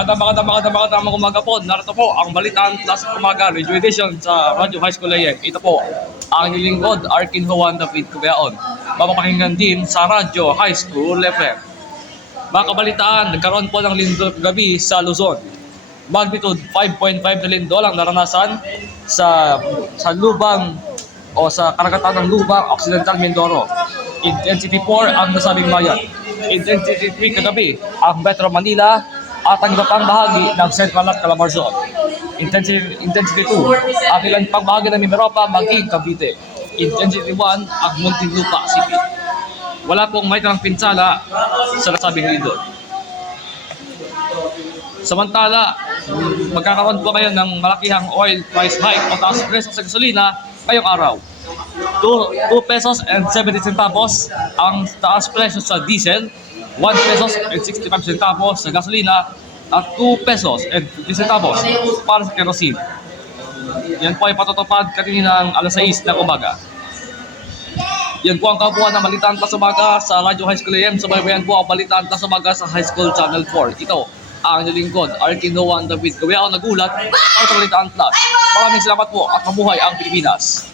Magandang umaga po. Narito po ang Balitaan Plus Umaga Radio Edition sa Radyo High School AM. Ito po ang inyong lingkod, Arkin Juan David Cubeaon. Mapapakinggan din sa Radyo High School FM. Mga kabalitaan, nagkaroon po ng lindol gabi sa Luzon. Magnitude 5.5 na lindol ang naranasan sa lubang o sa karagatan ng lubang Occidental Mindoro. Intensity 4 ang nasabing bayan. Intensity 3 kagabi ang Metro Manila at ang iba pang bahagi ng Central at Calabarzon. Intensity 2 ang ilang pang bahagi ng Mimaropa, maging Cavite. Intensity 1 ang Muntinlupa City. Wala pong may tarang pinsala sa nasabing lindol. Samantala, magkakaroon po ngayon ng malakihang oil price hike o taas presyo sa gasolina ngayong araw. 2 pesos and 70 centavos ang taas presyo sa diesel, 1 pesos and 65 centavos sa gasolina, at 2 pesos and 50 centavos para sa kerosene. Yan po ay patutupad kaninang alas 6 ng umaga. Yan po ang kabuuan ng Balitaan Plus Umaga sa Radyo High School AM. Subaybayan po ang Balitaan Plus Umaga sa High School Channel 4. Ito ang inyong lingkod, Arkin Juan David Cubeaon, nagulat para sa Balitaan Plus. Maraming salamat po at mabuhay ang Pilipinas.